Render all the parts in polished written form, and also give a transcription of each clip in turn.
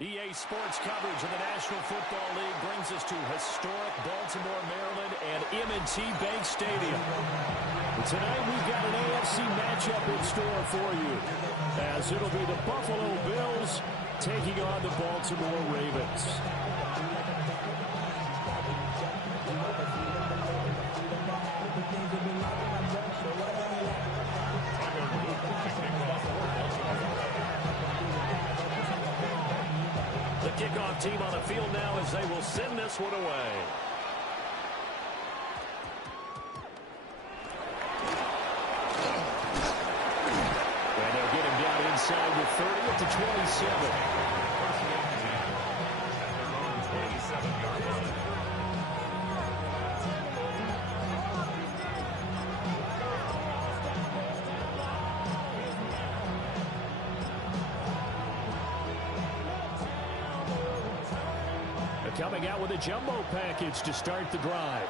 EA Sports coverage of the National Football League brings us to historic Baltimore, Maryland, and M&T Bank Stadium. But tonight we've got an AFC matchup in store for you, as it'll be the Buffalo Bills taking on the Baltimore Ravens. The kickoff team on the field now as they will send this one away. And they'll get him down inside the 30 at the 27. Coming out with a jumbo package to start the drive.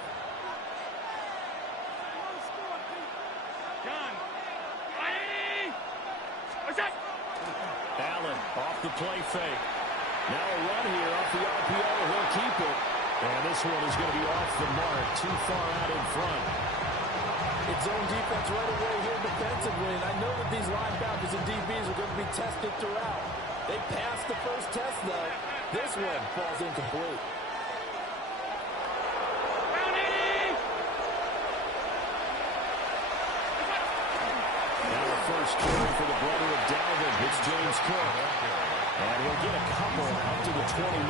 Allen off the play fake. Now a run here off the RPO. He'll keep it. And this one is going to be off the mark. Too far out in front. It's zone defense right away here defensively. And I know that these linebackers and DBs are going to be tested throughout. They passed the first test, though. This one falls incomplete. Now the first carry for the brother of Dalvin. It's James Cook. And he'll get a couple up to the 29.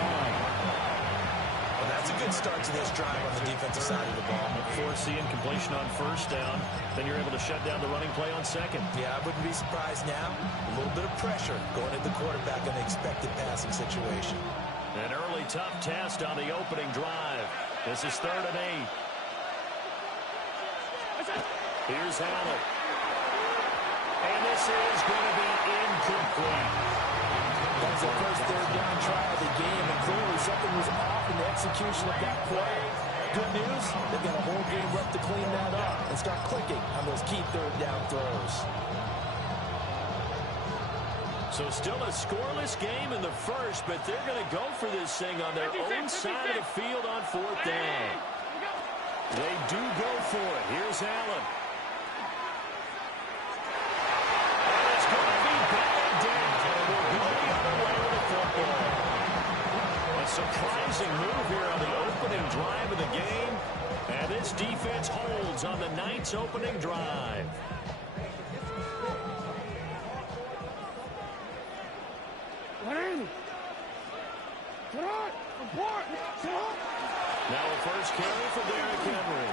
Well, that's a good start to this drive on the defensive side of the ball. Force the incompletion on first down. Then you're able to shut down the running play on second. Yeah, I wouldn't be surprised now. A little bit of pressure going at the quarterback in the expected passing situation. An early tough test on the opening drive. This is 3rd and 8. Here's Allen. And this is going to be incomplete. That was the first third down try of the game, and clearly something was off in the execution of that play. Good news, they've got a whole game left to clean that up and start clicking on those key third down throws. So still a scoreless game in the first, but they're going to go for this thing on their own side of the field on 4th down. They do go for it. Here's Allen. And it's going to be batted down. And we'll go the other way with the football. A surprising move here on the opening drive of the game. And this defense holds on the Knights' opening drive. Now a first carry for Derrick Henry.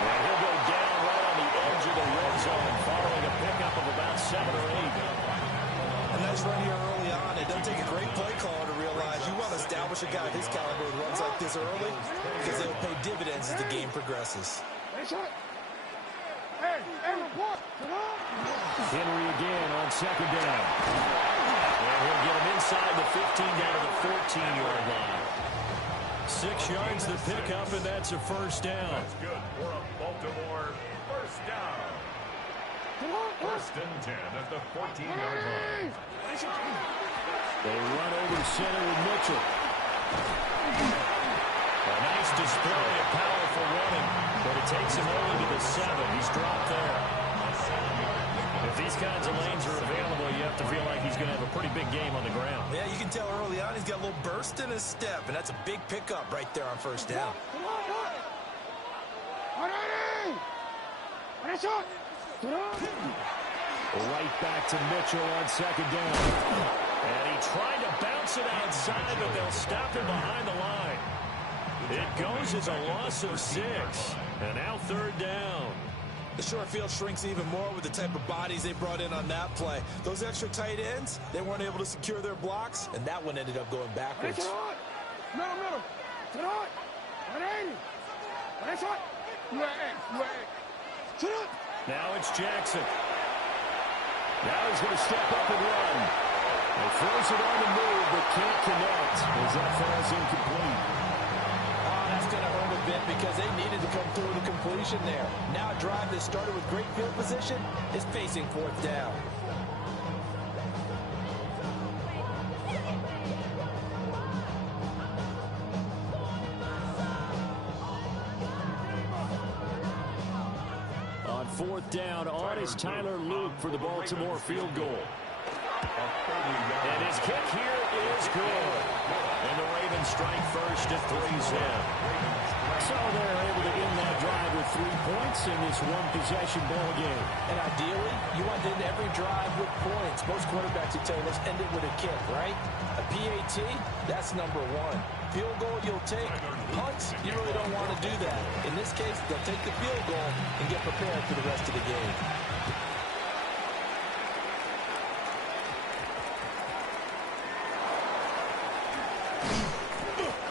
And he'll go down right on the edge of the red zone following a pickup of about 7 or 8. A nice run here early on. It doesn't take a great play caller to realize you want to establish a guy of his caliber who runs like this early because they'll pay dividends as the game progresses. Henry again on 2nd down. And he'll get him inside the 15 down to the 14-yard line. 6 yards the pickup, and that's a first down. That's good for a Baltimore first down. 1st and 10 at the 14-yard line. They run over center with Mitchell. A nice display of powerful running, but it takes him only to the 7. He's dropped there. If these kinds of lanes are available, you have to feel like he's going to have a pretty big game on the ground. Yeah, you can tell early on he's got a little burst in his step, and that's a big pickup right there on first down. Right back to Mitchell on 2nd down. And he tried to bounce it outside, but they'll stop him behind the line. It goes as a loss of 6. And now 3rd down. The short field shrinks even more with the type of bodies they brought in on that play. Those extra tight ends, they weren't able to secure their blocks, and that one ended up going backwards. Now it's Jackson. Now he's going to step up and run. He throws it on the move, but can't connect as that falls incomplete. Oh, that's going to hurt a bit because they needed to come through the completion there. Now a drive that started with great field position is facing 4th down. 4th down. On is Tyler Luke for the Baltimore field goal. And his kick here is good. And the Ravens strike first at 3's in. So they're able to end that drive with 3 points in this one-possession ball game. And ideally, you want to end every drive with points. Most quarterbacks would tell you, let's end it with a kick, right? A PAT, that's number 1. Field goal you'll take. Punts, you really don't want to do that. In this case, they'll take the field goal and get prepared for the rest of the game.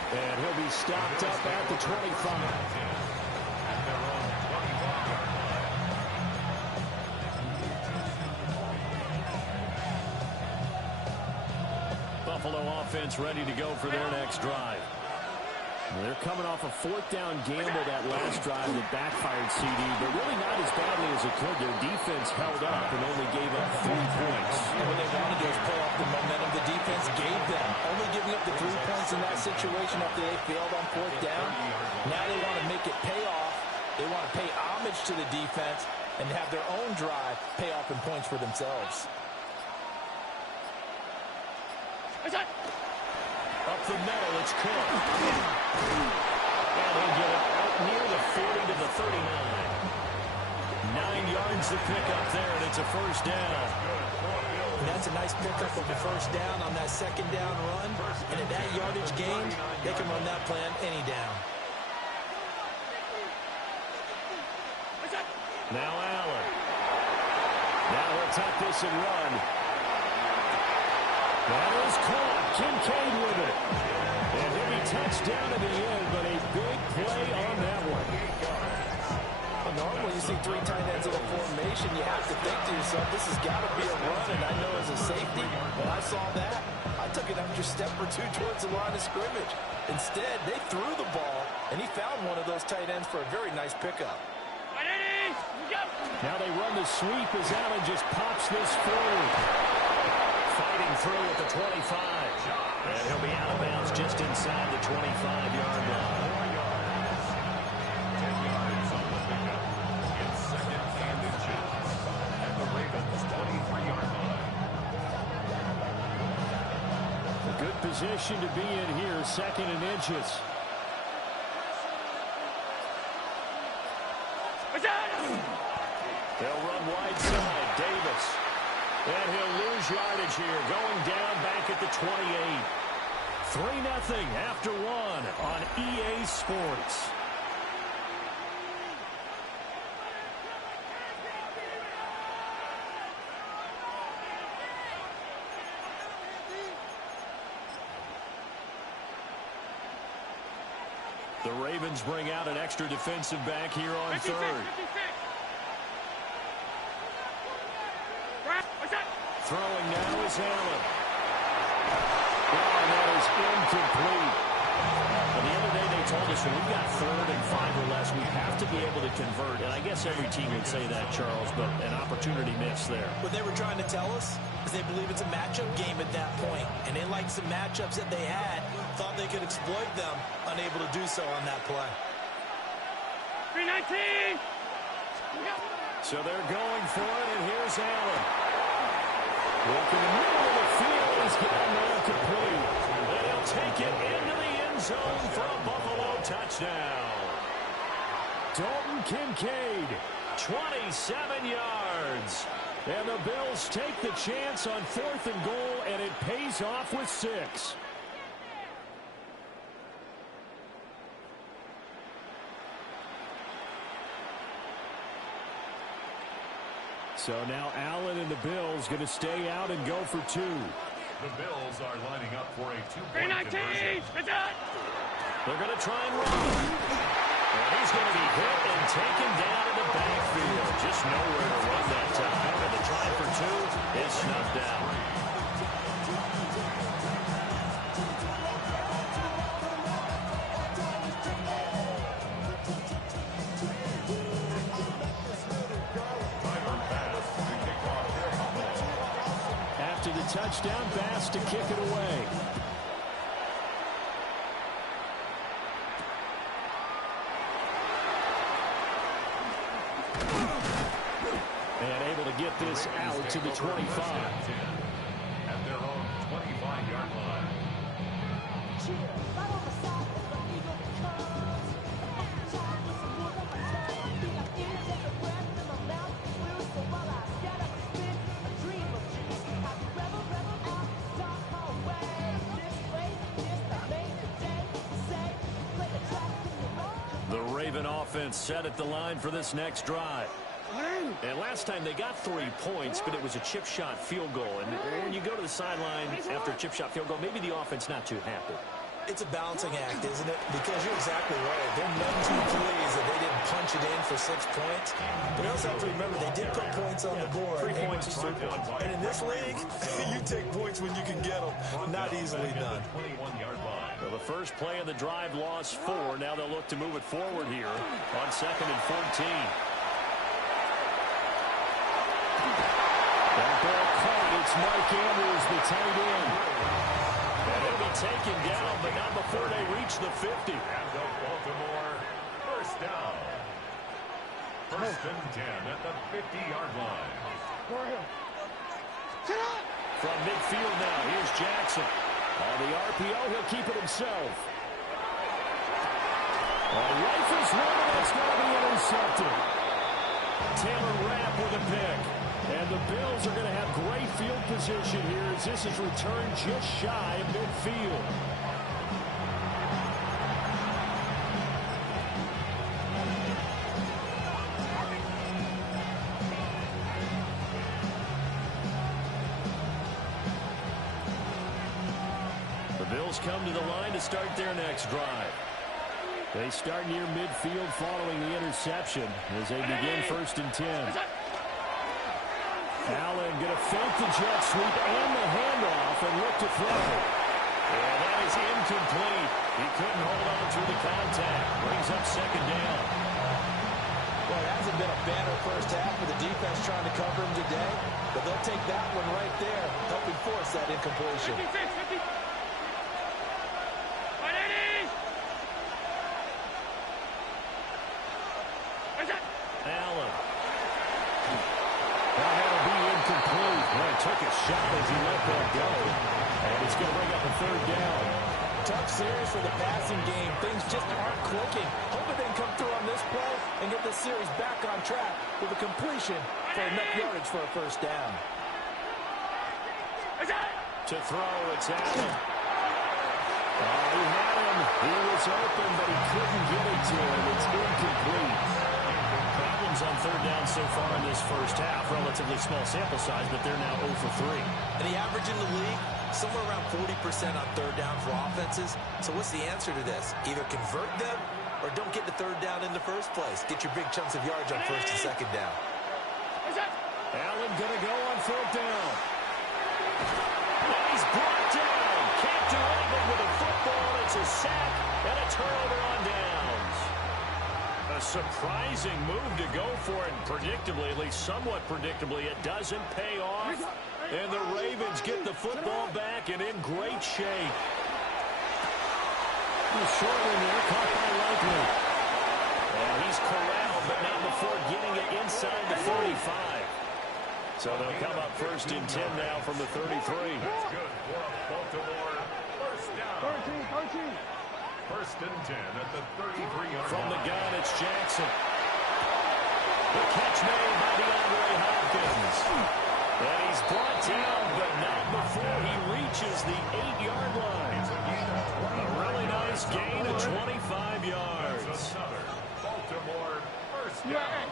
And he'll be stopped up at the 25. Buffalo offense ready to go for their next drive. They're coming off a 4th down gamble that last drive that backfired CD, but really not as badly as it could. Their defense held up and only gave up 3 points. And what they wanted to do is pull off the momentum the defense gave them. Only giving up the 3 points in that situation after they failed on 4th down. Now they want to make it pay off. They want to pay homage to the defense and have their own drive pay off in points for themselves. Up the middle, it's Cook. And he'll get it out near the 40 to the 39. 9 yards to pick up there, and it's a 1st down. And that's a nice pickup of the 1st down on that 2nd down run. And at that yardage gain, they can run that plan any down. Now Allen. Now he'll tuck this and run. That is caught. Kincaid with it. And he'll be touched down to the end, but a big play on that one. Well, normally you see 3 tight ends in a formation, you have to think to yourself, this has got to be a run, and I know as a safety, when I saw that, I took an extra step or 2 towards the line of scrimmage. Instead, they threw the ball, and he found one of those tight ends for a very nice pickup. Now they run the sweep as Allen just pops this forward. Fighting through at the 25. And he'll be out of bounds just inside the 25-yard line. 10 yards on the pickup. It's 2nd and inches. At the Ravens' 23-yard line. A good position to be in here, 2nd and inches. They'll run wide side. Davis. And he'll lose yardage here, going down back at the 28. 3-0 after 1 on EA Sports. The Ravens bring out an extra defensive back here on 3rd. Throwing now is Allen. And that is incomplete. Well, the other day they told us when we've got 3rd and 5 or less, we have to be able to convert. And I guess every team would say that, Charles, but an opportunity missed there. What they were trying to tell us is they believe it's a matchup game at that point. And they liked some matchups that they had, thought they could exploit them, unable to do so on that play. 319! So they're going for it, and here's Allen. Look in the middle of the field. He's got it complete. And he'll take it into the end zone for a Buffalo touchdown. Dalton Kincaid, 27 yards. And the Bills take the chance on 4th and goal, and it pays off with 6. So now Allen and the Bills going to stay out and go for 2. The Bills are lining up for a 2-point conversion. They're going to try and run. And he's going to be hit and taken down in the backfield. Just nowhere to run that time. And the try for 2 is snuffed out. After the touchdown, Bass to kick it away. get this out to the 25. At their own 25-yard line. The Raven offense set at the line for this next drive. And last time they got 3 points, but it was a chip shot field goal. And when you go to the sideline after a chip shot field goal, maybe the offense not too happy. It's a balancing act, isn't it? Because you're exactly right. They're none too pleased that they didn't punch it in for 6 points. But you also have to remember, they did put points on the board. 3 points is 3 points. And in this league, you take points when you can get them. Not easily done. 21-yard line. Well, the first play of the drive lost 4. Now they'll look to move it forward here on 2nd and 14. That ball caught. It's Mike Andrews, the tight end. And he'll be taken down, but not before they reach the 50. And the Baltimore first down. 1st and 10 at the 50-yard line. From midfield now, here's Jackson. On the RPO, he'll keep it himself. Rifles one, and that's going to be intercepted. Taylor Rapp with a pick. And the Bills are going to have great field position here as this is returned just shy of midfield. The Bills come to the line to start their next drive. They start near midfield following the interception as they begin 1st and 10. Allen going to fake the jet sweep and the handoff and look to throw. And that is incomplete. He couldn't hold on through the contact. Brings up 2nd down. Well, it hasn't been a banner first half with the defense trying to cover him today, but they'll take that one right there, helping force that incompletion. Allen. That'll be incomplete. Well, he took a shot as he let that go. And it's going to bring up a 3rd down. Tough series for the passing game. Things just aren't clicking. Hoping they can come through on this play and get this series back on track with a completion for enough yardage for a 1st down. To throw, it's Allen. He had him. He was open, but he couldn't get it to him. It's incomplete. Problems on 3rd down so far in this first half. Relatively small sample size, but they're now 0 for 3. And the average in the league, somewhere around 40% on 3rd down for offenses. So what's the answer to this? Either convert them or don't get the 3rd down in the first place. Get your big chunks of yards on 1st and 2nd down. Allen going to go on 4th down. And he's brought down. Can't do anything with a football. It's a sack and a turnover on downs. A surprising move to go for it. Predictably, at least somewhat predictably, it doesn't pay off. And the Ravens get the football back and in great shape. Short one there, caught by Likely. And he's corralled, but not before getting it inside the 45. So they'll come up 1st and 10 now from the 33. That's good for a Baltimore first down. 13. 1st and 10 at the 33-yard line. From the gun, it's Jackson. The catch made by DeAndre Hopkins. And he's brought down, but not before he reaches the 8-yard line. A really nice gain of 25 yards. That's another Baltimore first down.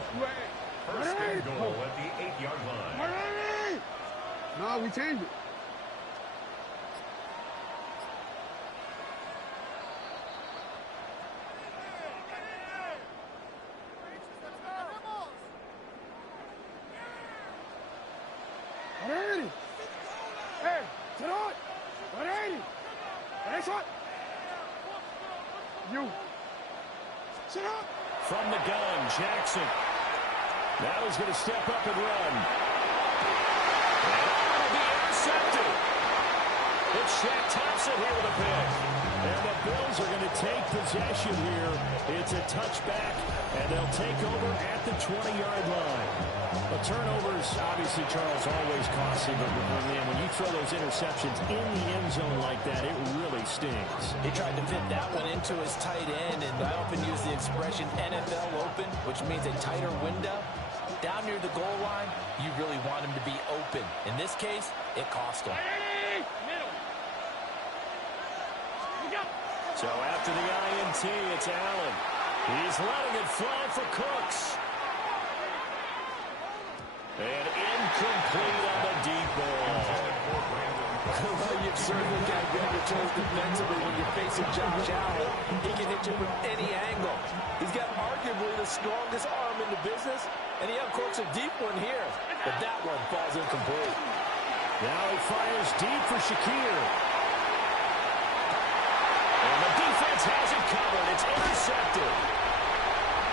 1st and goal at the 8-yard line. No, we changed it. Hey, sit on. 180. Next one. You. Sit up. From the gun, Jackson. Now he's going to step up and run. And that'll be intercepted. It's Shaq Thompson here with a pick. And the Bills are going to take possession here. It's a touchback, and they'll take over at the 20-yard line. But turnovers, obviously, Charles, always costly. But, man, when you throw those interceptions in the end zone like that, it really stings. He tried to fit that one into his tight end, and I often use the expression NFL open, which means a tighter window. Down near the goal line, you really want him to be open. In this case, it cost him. So after the INT, it's Allen. He's letting it fly for Cooks. And incomplete on the deep ball. Well, you've certainly got to grab your toes defensively when you're facing Josh Allen. He can hit you from any angle. He's got arguably the strongest arm in the business, and he uncorks a deep one here. But that one falls incomplete. Now he fires deep for Shakir. And the defense has it covered. It's intercepted.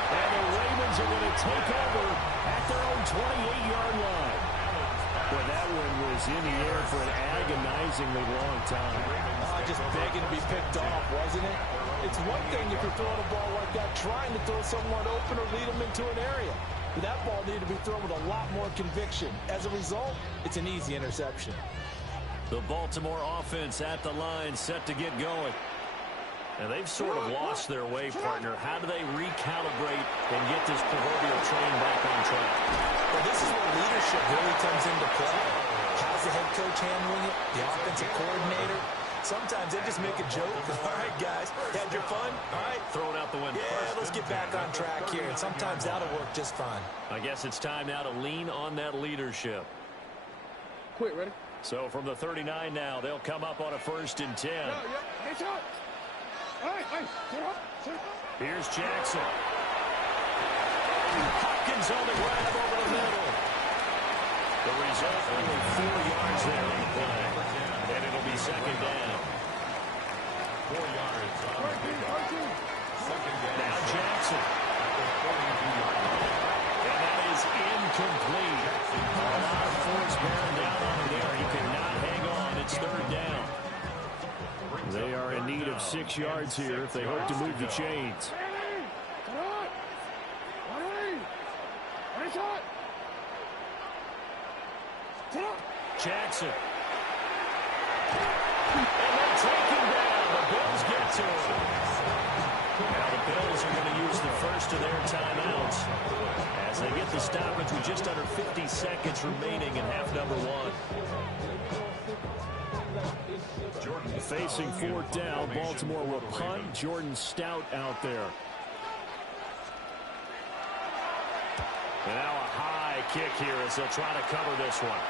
And the Ravens are going to take over at their own 28-yard line. Boy, that one was in the air for an agonizingly long time. Just begging to be picked off, wasn't it? It's one thing if you're throwing a ball like that, trying to throw someone open or lead them into an area. But that ball needed to be thrown with a lot more conviction. As a result, it's an easy interception. The Baltimore offense at the line, set to get going. And they've sort of lost their way, partner. How do they recalibrate and get this proverbial train back on track? Well, this is where leadership really comes into play. How's the head coach handling it? The offensive coordinator? Sometimes they just make a joke. All right, guys, had your fun? All right. Throw it out the window. Yeah, let's get back on track here. And sometimes that'll work just fine. I guess it's time now to lean on that leadership. Quick, ready? So from the 39 now, they'll come up on a 1st and 10. Here's Jackson. Hopkins on the grab over the middle. The result, only 4 yards there on the play. And it'll be 2nd down. 4 yards on the pickup. 2nd down. Now Jackson. And that is incomplete. A lot of force bearing down on him there. He cannot hang on. It's 3rd down. They are in need of 6 yards here if they hope to move the chains. Jackson. And they take him down. The Bills get to him. Now the Bills are going to use the first of their timeouts as they get the stoppage with just under 50 seconds remaining in half number 1. Facing 4th down, Baltimore will punt. Jordan Stout out there. And now a high kick here as they'll try to cover this one.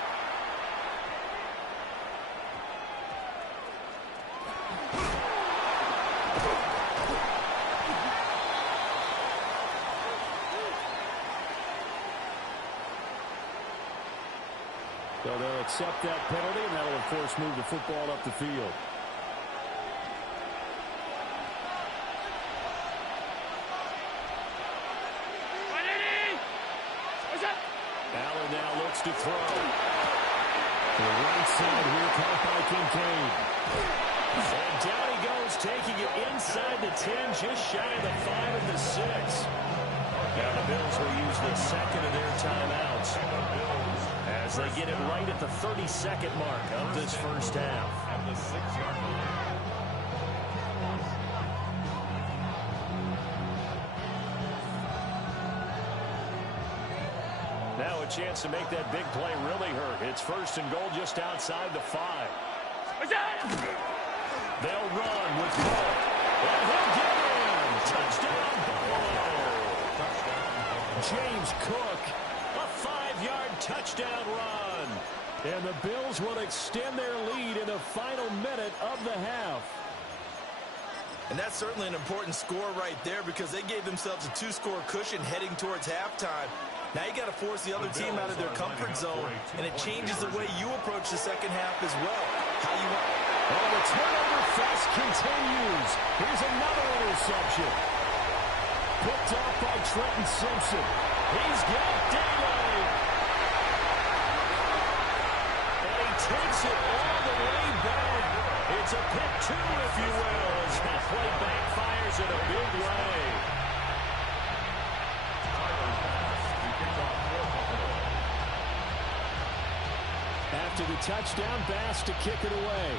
So they'll accept that penalty, and that'll, of course, move the football up the field. Allen now looks to throw. To the right side here, caught by Kincaid. And down he goes, taking it inside the 10, just shy of the 5 and the 6. Now the Bills will use the second of their timeouts as they get it right at the 32nd mark of this first half. At the 6-yard line. Now a chance to make that big play really hurt. It's 1st and goal just outside the 5. They'll run with Cook. And he'll get in. Touchdown, Buffalo. James Cook, a 5-yard touchdown run. And the Bills will extend their lead in the final minute of the half. And that's certainly an important score right there because they gave themselves a 2-score cushion heading towards halftime. Now you got to force the other team out of their comfort zone, and it changes the way you approach the second half as well. How you want. Oh, the turnover fest continues. Here's another interception. Picked off by Trenton Simpson. He's got Daly. And he takes it all the way back. It's a pick 2, if you will, as That play backfires in a big way. After the touchdown, Bass to kick it away.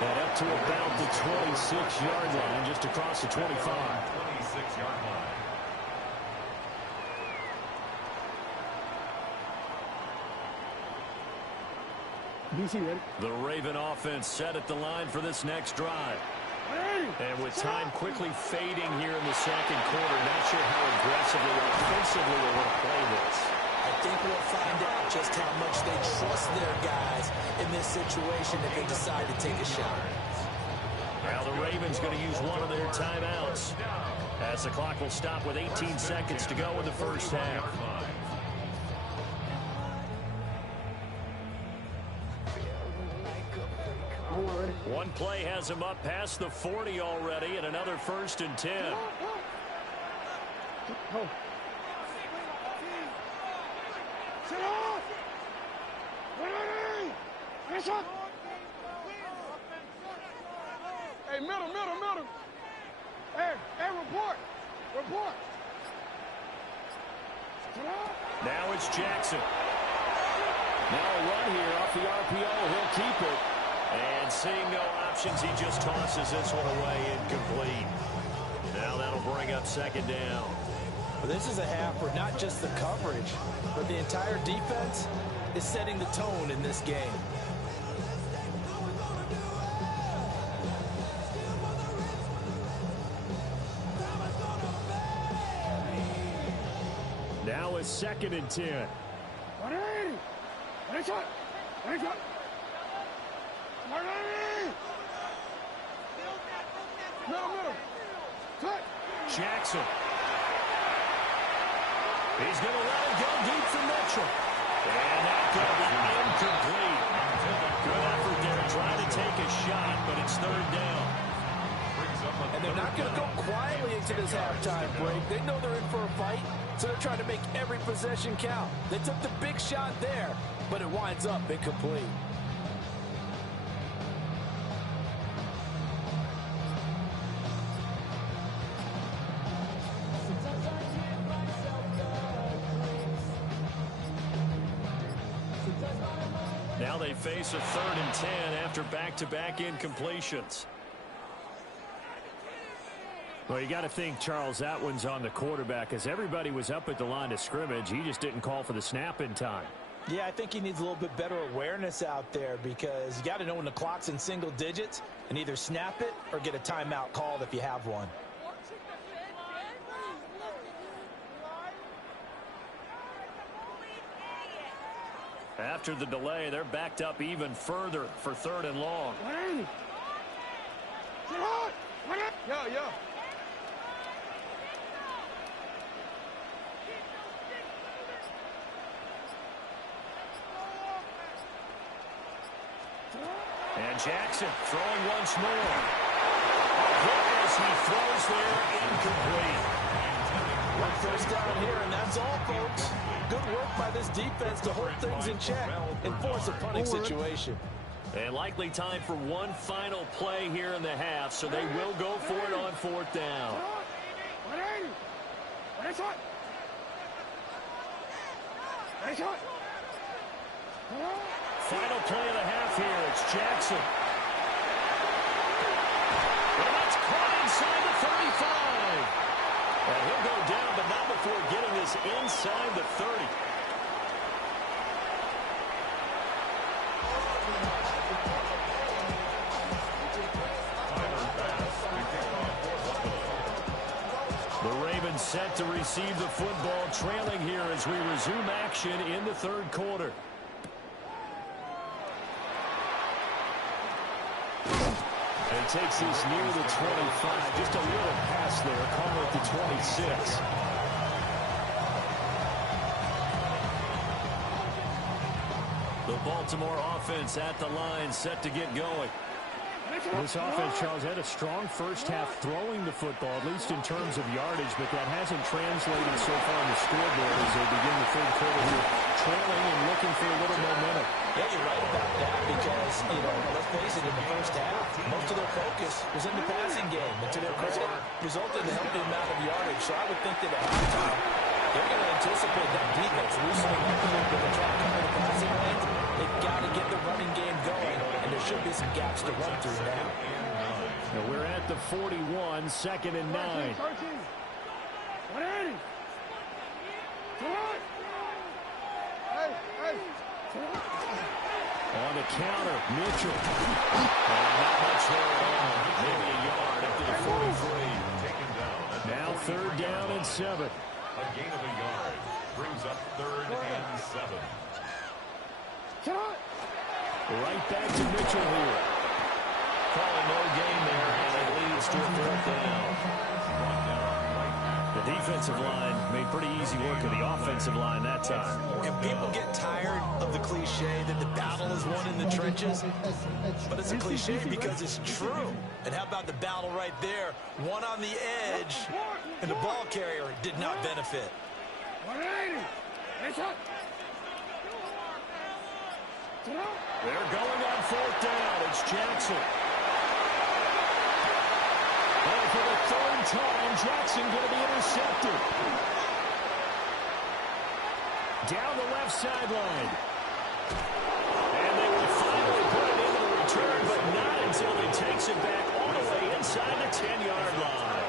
And up to about the 26-yard line, just across the 25. 26-yard line. DC ready? The Raven offense set at the line for this next drive. And with time quickly fading here in the second quarter, not sure how aggressively or offensively they want to play this. I think we'll find out just how much they trust their guys in this situation if they decide to take a shot. Now the Ravens going to use one of their timeouts as the clock will stop with 18 seconds to go in the first half. One play has him up past the 40 already, and another 1st and 10. Hey, middle. Hey, report. Now it's Jackson. Now a run here off the RPO. He'll keep it. And seeing no options, he just tosses this one away incomplete. Now that'll bring up 2nd down. Well, this is a half where not just the coverage, but the entire defense is setting the tone in this game. Now it's 2nd and 10. Jackson. He's going to let it go deep for Mitchell. And that could be incomplete. Good effort there trying to take a shot, but it's 3rd down. And they're not going to go quietly into this halftime break. They know they're in for a fight, so they're trying to make every possession count. They took the big shot there, but it winds up incomplete. Now they face a 3rd and 10 after back-to-back incompletions. Well, you got to think, Charles, that one's on the quarterback, as everybody was up at the line of scrimmage. He just didn't call for the snap in time. Yeah, I think he needs a little bit better awareness out there, because you got to know when the clock's in single digits and either snap it or get a timeout called if you have one. After the delay, they're backed up even further for 3rd and long. Yo. And Jackson throwing once more. As he throws there, incomplete. One 1st down here, and that's all, folks. Good work by this defense to hold things in check and force a punting situation. And likely time for one final play here in the half, so they will go for it on 4th down. Final play of the half here. It's Jackson. And that's caught inside the 35. And he'll go down, but not before getting this inside the 30. The Ravens set to receive the football, trailing here as we resume action in the 3rd quarter. And he takes this near the 25. Just a little pass there. Call it the 26. The Baltimore offense at the line, set to get going. This offense, Charles, had a strong first half throwing the football, at least in terms of yardage, but that hasn't translated so far on the scoreboard as they begin the third quarter here, trailing and looking for a little momentum. Yeah, you're right about that because, let's face it, in the first half, most of their focus was in the passing game. And to their credit, resulted in a healthy amount of yardage. So I would think that at halftime, they're going to anticipate that defense loosening up a little bit and try to cover the passing lanes. They've got to get the running game going, and there should be some gaps to run through now. Now we're at the 41, 2nd and 9. 180. Hey. On the counter, Mitchell. Not much there at all. Maybe a yard up to the 43. Taken down. Now 3rd down and 7. A gain of a yard. Brings up 3rd and 7. Right back to Mitchell here. Calling no gain there, and it leads to a 4th down. The defensive line made pretty easy work of the offensive line that time. And people get tired of the cliche that the battle is won in the trenches, but it's a cliche because it's true. And how about the battle right there? One on the edge, and the ball carrier did not benefit. 180. They're going on 4th down. It's Jackson. And for the 3rd time, Jackson going to be intercepted. Down the left sideline. And they will finally put it into the return, but not until he takes it back all the way inside the 10-yard line.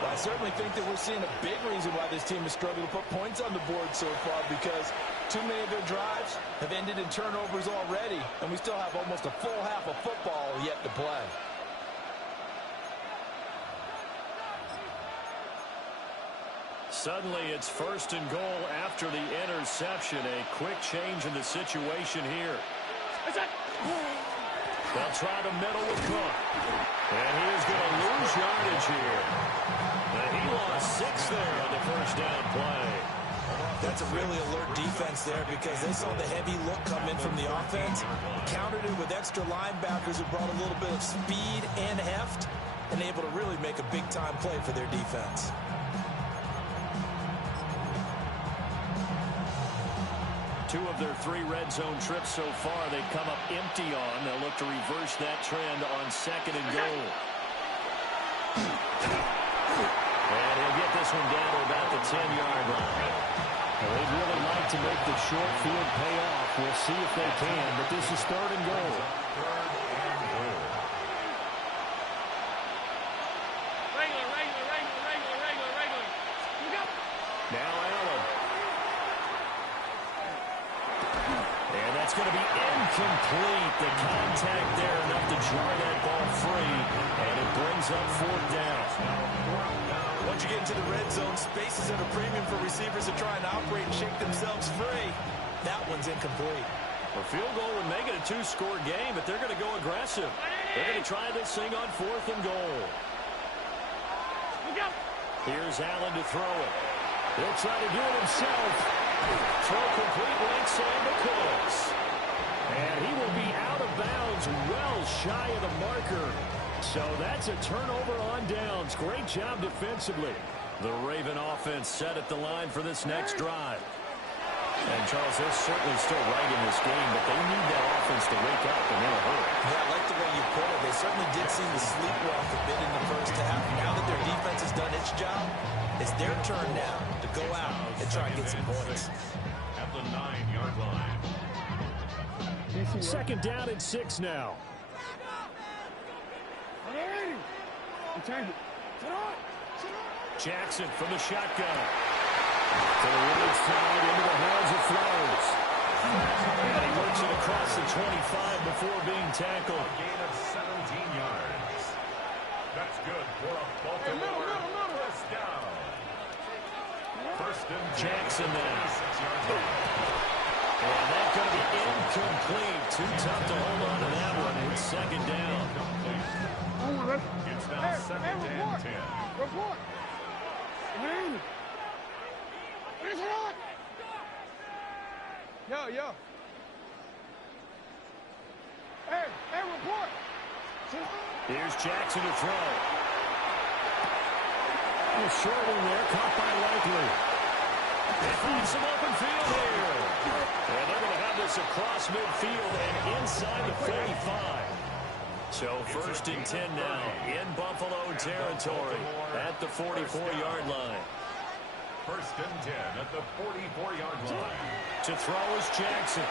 Well, I certainly think that we're seeing a big reason why this team has struggled to put points on the board so far, because too many of their drives have ended in turnovers already, and we still have almost a full half of football yet to play. Suddenly, it's 1st and goal after the interception. A quick change in the situation here. They'll try to middle with Cook. And he is going to lose yardage here. And he lost 6 there on the 1st down play. That's a really alert defense there because they saw the heavy look come in from the offense, countered it with extra linebackers who brought a little bit of speed and heft, and able to really make a big-time play for their defense. Two of their 3 red zone trips so far, they've come up empty on. They'll look to reverse that trend on 2nd and goal. And he'll get this one down to about the 10-yard line. Well, they'd really like to make the short field pay off. We'll see if they can, but this is 3rd and goal. Now Allen. And that's going to be incomplete. The contact there enough to jar that ball free, and it brings up 4th down. Once you get into the red zone, space is at a premium for receivers to try and operate and shake themselves free. That one's incomplete. A field goal would make it a 2-score game, but they're going to go aggressive. They're going to try this thing on 4th and goal. Here's Allen to throw it. He'll try to do it himself. Throw complete right side to Cooks. And he will be out of bounds, well shy of the marker. So that's a turnover on downs. Great job defensively. The Raven offense set at the line for this next drive. And, Charles, they're certainly still right in this game, but they need that offense to wake up and in a hurry. Yeah, I like the way you put it. They certainly did seem to sleepwalk a bit in the first half. Now that their defense has done its job, it's their turn now to go out and try and get some points. At the 9-yard line. 2nd down and 6 now. Jackson from the shotgun. To the right side into the hands of Flowers. And he works it across the 25 before being tackled. A gain of 17 yards. That's good for a Baltimore first down. 1st and Jackson then. 6-yard line. And that's going to be incomplete. Too tough to hold on to that one. It's 2nd down. It's now 2nd and 10. Report. Yo. Hey, report. Here's Jackson to throw. A short one there, caught by Likely. They find some open field here. And they're going to have this across midfield and inside the 45. So 1st and 10 now in Buffalo territory at the 44-yard line. 1st and 10 at the 44-yard line. To throw is Jackson.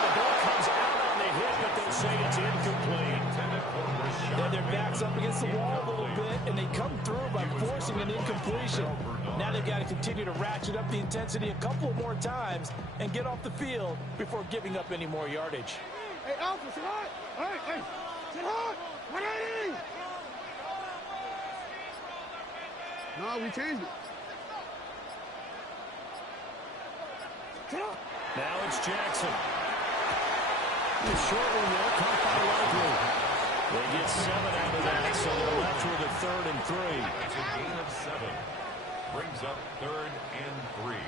The ball comes out on the hit, but they'll say it's incomplete. Yeah, their back's up against the wall a little bit, and they come through by forcing an incompletion. Now they've got to continue to ratchet up the intensity a couple more times and get off the field before giving up any more yardage. Hey, Alpha, sit hot. Hey, sit hot. 180. No, we changed it. Sit hot. Now it's Jackson. The short one there, caught by Likely. They get 7 out of that, so they're left with a 3rd and 3. It's a gain of 7. Brings up 3rd and 3.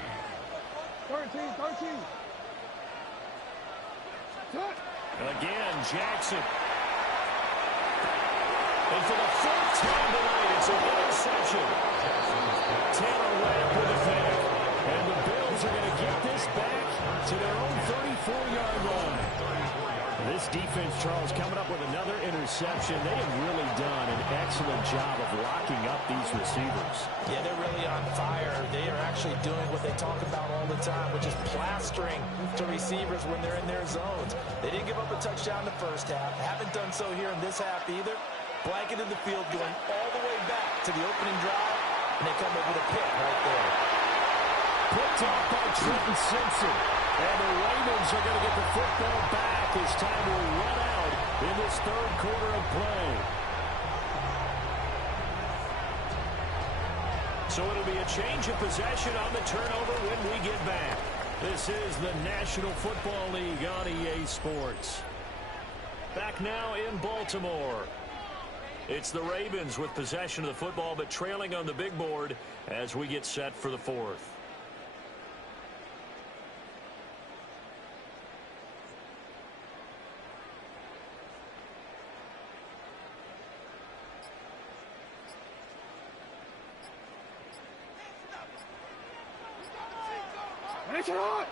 13. Cut. Again, Jackson. And for the 4th time tonight, it's an interception. Taylor Lamb with a pick. And the Bills are going to get this back to their own 34-yard line. This defense, Charles, coming up with another interception. They have really done an excellent job of locking up these receivers. Yeah, they're really on fire. They are actually doing what they talk about all the time, which is plastering to receivers when they're in their zones. They didn't give up a touchdown in the first half. Haven't done so here in this half either. Blanketed the field, going all the way back to the opening drive, and they come up with a pick right there. Picked off by Trenton Simpson. And the Ravens are going to get the football back as time will run out in this 3rd quarter of play. So it'll be a change of possession on the turnover when we get back. This is the National Football League on EA Sports. Back now in Baltimore. It's the Ravens with possession of the football, but trailing on the big board as we get set for the 4th. Sit hot.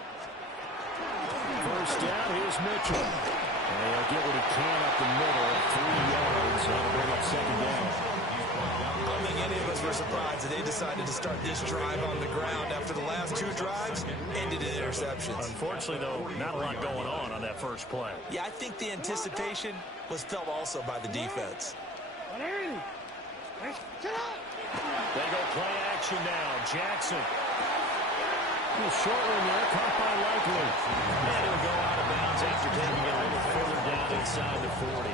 1st down, here's Mitchell. And he'll get what he can up the middle, 3 yards. That'll bring up 2nd down. I don't think any of us were surprised that they decided to start this drive on the ground after the last 2 drives ended in interceptions. Unfortunately, though, not a lot going on that first play. Yeah, I think the anticipation was felt also by the defense. 180. Sit hot. They go play action now. Jackson. The short one there, caught by Likely. And it'll go out of bounds after taking it a little further down inside the 40.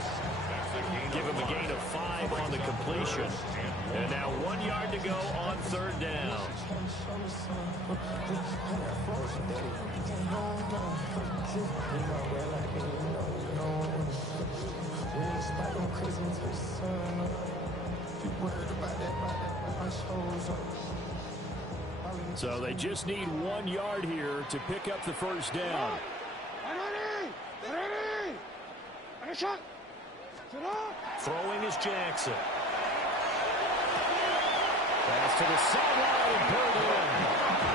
Give him a gain of 5 on the completion. And now 1 yard to go on 3rd down. So they just need 1 yard here to pick up the 1st down. 180. Shot. Sit hot. Throwing is Jackson. Pass to the sideline and pulled in.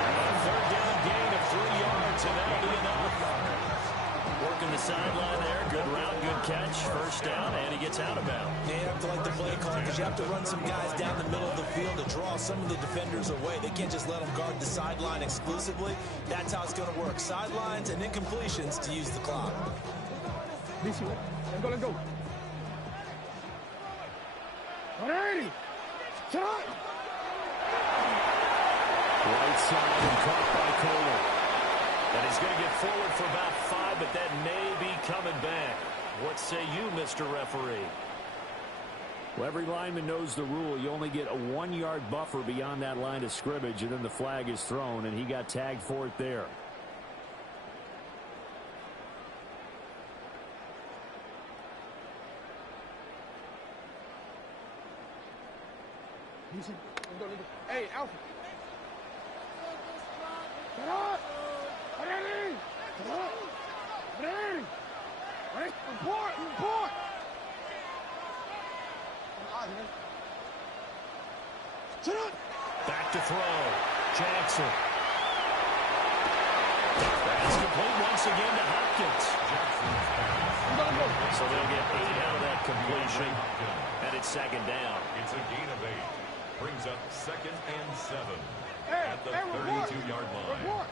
A 3rd down gain of 3 yards, and that'll be enough. Working the sideline there. Good route, good catch. 1st down, and he gets out of bounds. You have to like the play call because you have to run some guys down the middle of the field to draw some of the defenders away. They can't just let them guard the sideline exclusively. That's how it's going to work. Sidelines and incompletions to use the clock. DC, let's go. 180. Sit hot. Right side and caught by Kohler. And he's going to get forward for about 5, but that may be coming back. What say you, Mr. Referee? Well, every lineman knows the rule. You only get a 1 yard buffer beyond that line of scrimmage, and then the flag is thrown, and he got tagged for it there. Hey, Alpha. Sit hot. 180. Sit hot. 180. Ready? Report! Report! Sit up! Back to throw. Jackson. That's complete once again to Hopkins. So they'll get 8 out of that completion. And it's second down. It's a gain of 8. Brings up 2nd and 7 Hey, at the hey, report! 32-yard line. Report!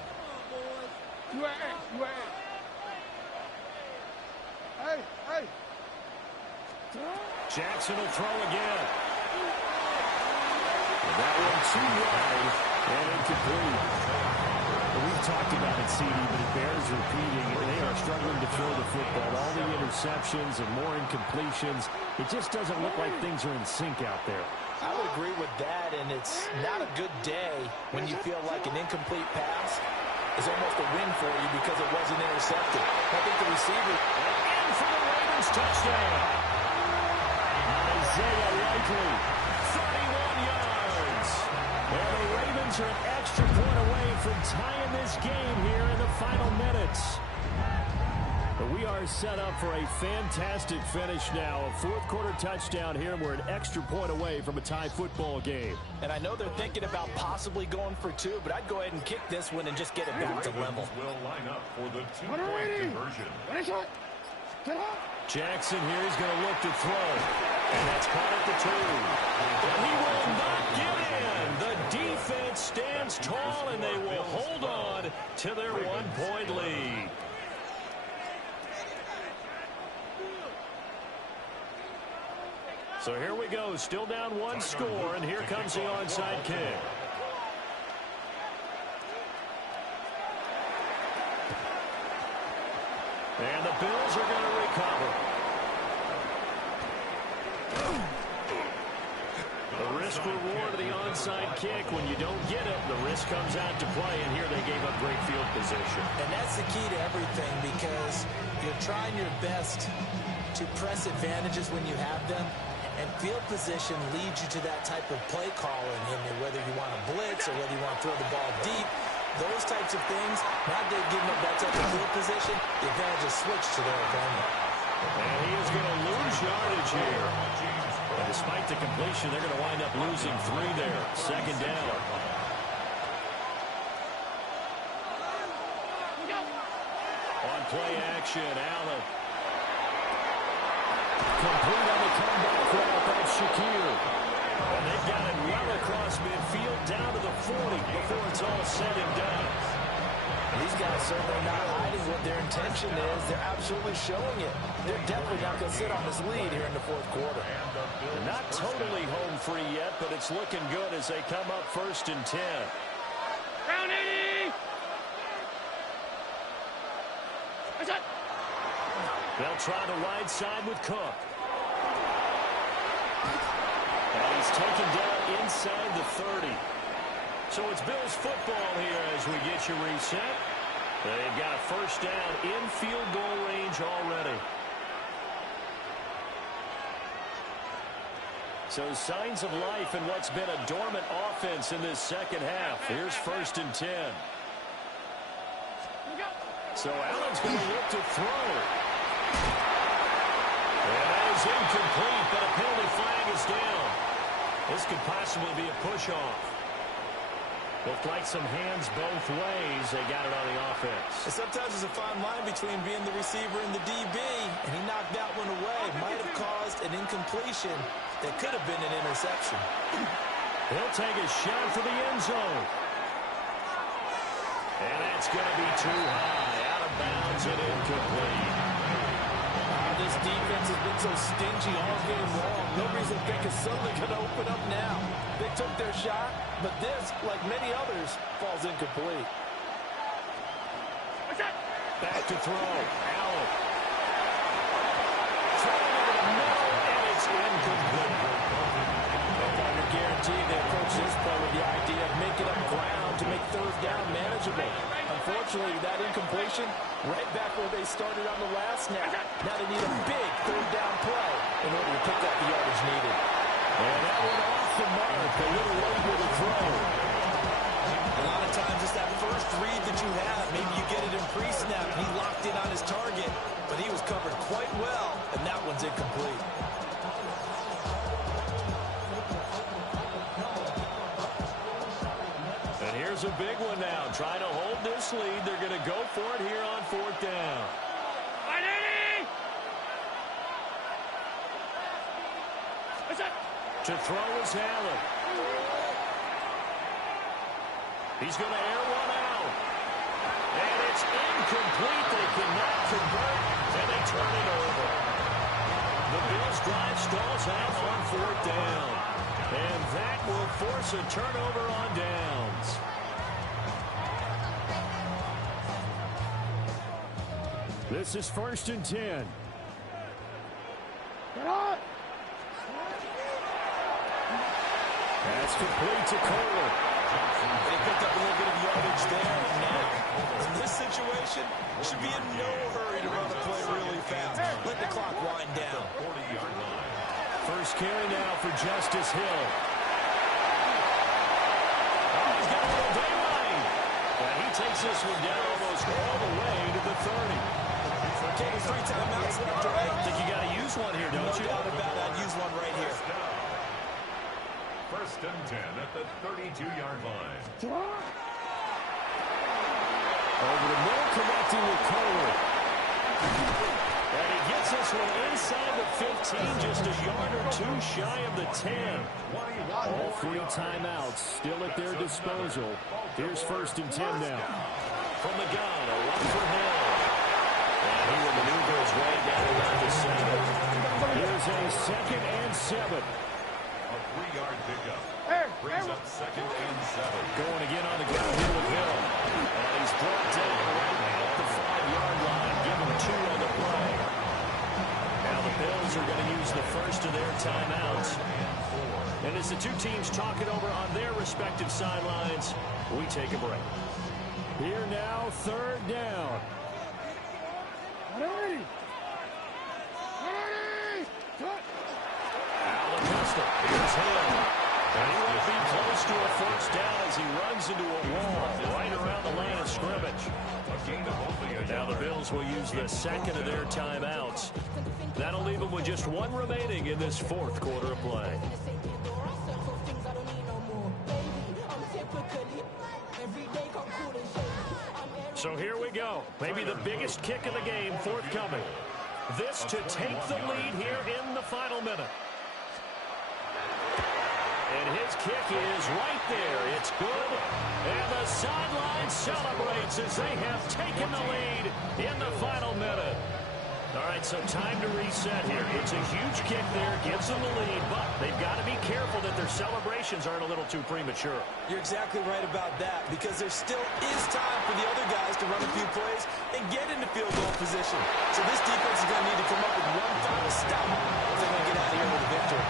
UAA. Hey, hey! Jackson will throw again. That one too wide and incomplete. We've talked about it, CD, but it bears repeating. They are struggling to throw the football. All the interceptions and more incompletions. It just doesn't look like things are in sync out there. I would agree with that, and it's not a good day when you feel like an incomplete pass is almost a win for you because it wasn't intercepted. I think the receiver... And for the Ravens, touchdown. Isaiah Likely, 31 yards. And the Ravens are an extra point away from tying this game here in the final minutes. But we are set up for a fantastic finish now. A fourth-quarter touchdown here, and we're an extra point away from a tie football game. And I know they're thinking about possibly going for 2, but I'd go ahead and kick this one and just get it back to level. Will line up for the 2-point conversion. Ready, shot! Sit up! Jackson here is going to look to throw. And that's caught at the 2. But he will not get in. The defense stands tall, and they will hold on to their 1-point lead. So here we go, still down 1 score, and here comes the onside kick. And the Bills are going to recover. The risk reward of the onside kick. When you don't get it, the risk comes out to play, and here they gave up great field position. And that's the key to everything, because you're trying your best to press advantages when you have them. And field position leads you to that type of play calling, and whether you want to blitz or whether you want to throw the ball deep, those types of things, now they've given up that type of field position, the advantage is switched to their opponent. And he is going to lose yardage here. And despite the completion, they're going to wind up losing 3 there. Second down. On play action, Allen. Complete on the comeback route. That's Shakir. And they've got it well across midfield down to the 40 before it's all said and done. These guys certainly not hiding what their intention is. They're absolutely showing it. They're definitely not going to sit on this lead here in the fourth quarter. They're not totally home free yet, but it's looking good as they come up 1st and 10. Down 80! That's it! They'll try the wide side with Cook. And he's taken down inside the 30. So it's Bills football here as we get you reset. They've got a first down in field goal range already. So signs of life in what's been a dormant offense in this second half. Here's 1st and 10. So Allen's going to look to throw. And that is incomplete, but a penalty flag is down. This could possibly be a push-off. Looked like some hands both ways. They got it on the offense. And sometimes there's a fine line between being the receiver and the DB, and he knocked that one away. Might have caused an incompletion that could have been an interception. He'll take a shot for the end zone. And that's going to be too high. Out of bounds and incomplete. This defense has been so stingy all game long. No reason to think it's suddenly going to open up now. They took their shot, but this, like many others, falls incomplete. Back to throw. Allen. Throwing over the middle, and it's incomplete. You're guaranteed they approach this play with the idea of making up ground to make 3rd down manageable. Unfortunately, that incompletion, right back where they started on the last snap. Now they need a big 3rd down play in order to pick up the yardage needed. And that one off the mark. A little late with the throw. A lot of times it's that first best read that you have. Maybe you get it in pre-snap. He locked in on his target, but he was covered quite well, and that one's incomplete. And here's a big one now. Trying to hold this lead. They're going to go for it here on 4th down. To throw is Allen. He's going to air one out. And it's incomplete. They cannot convert, and they turn it over. The Bills drive stalls out on 4th down. And that will force a turnover on downs. This is 1st and 10. That's complete to Kohler. They picked up a little bit of yardage there. And now, in this situation, should be in no hurry to run a play really fast. Let the clock wind down. 40-yard line. First carry now for Justice Hill. Oh, he's got a little daylight. And he takes this one down almost all the way to the 30. Taking 3 timeouts left, right? I think you got to use one here, don't you? No doubt about it. I'd use one right here. First and 10 at the 32-yard line. Over the middle, connecting with Kohler. And he gets this one inside the 15, just a yard or two shy of the 10. All 3 timeouts still at their disposal. Here's 1st and 10 now. From the gun, a run for Hill. And he will maneuver his way down around the 7. Here's a 2nd and 7. A 3-yard pickup. Brings up 2nd and 7. Going again on the ground here with Hill. And he's brought down right at the 5-yard line. Give him 2 on the play. Now the Bills are going to use the first of their timeouts. And as the two teams talk it over on their respective sidelines, we take a break. Here now, 3rd down. Allen-Costa, here's Hill. And he won't be close to a 1st down as he runs into a wall right around the line of scrimmage. Now the Bills will use the 2nd of their timeouts. That'll leave them with just 1 remaining in this 4th quarter of play. So here we go. Maybe the biggest kick of the game forthcoming. This to take the lead here in the final minute. And his kick is right there. It's good. And the sideline celebrates as they have taken the lead in the final minute. All right, so time to reset here. It's a huge kick there, gives them the lead, but they've got to be careful that their celebrations aren't a little too premature. You're exactly right about that, because there still is time for the other guys to run a few plays and get into field goal position. So this defense is going to need to come up with one final stop if they're going to get out of here with a victory.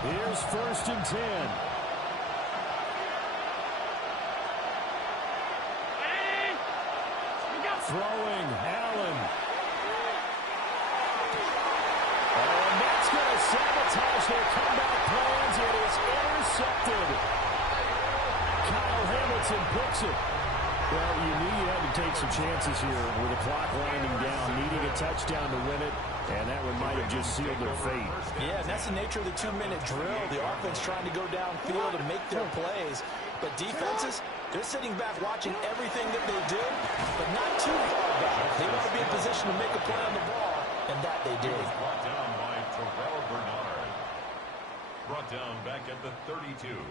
Here's 1st and 10. Throwing, Allen. And that's going to sabotage their comeback plans. It is intercepted. Kyle Hamilton picks it. Well, you knew you had to take some chances here with the clock winding down, needing a touchdown to win it, and that one might have just sealed their fate. Yeah, and that's the nature of the 2-minute drill. The offense trying to go downfield and make their plays. But defenses, they're sitting back watching everything that they do, but not too far back. They want to be in position to make a play on the ball, and that they did. Brought down by Terrell Bernard. Brought down back at the 32.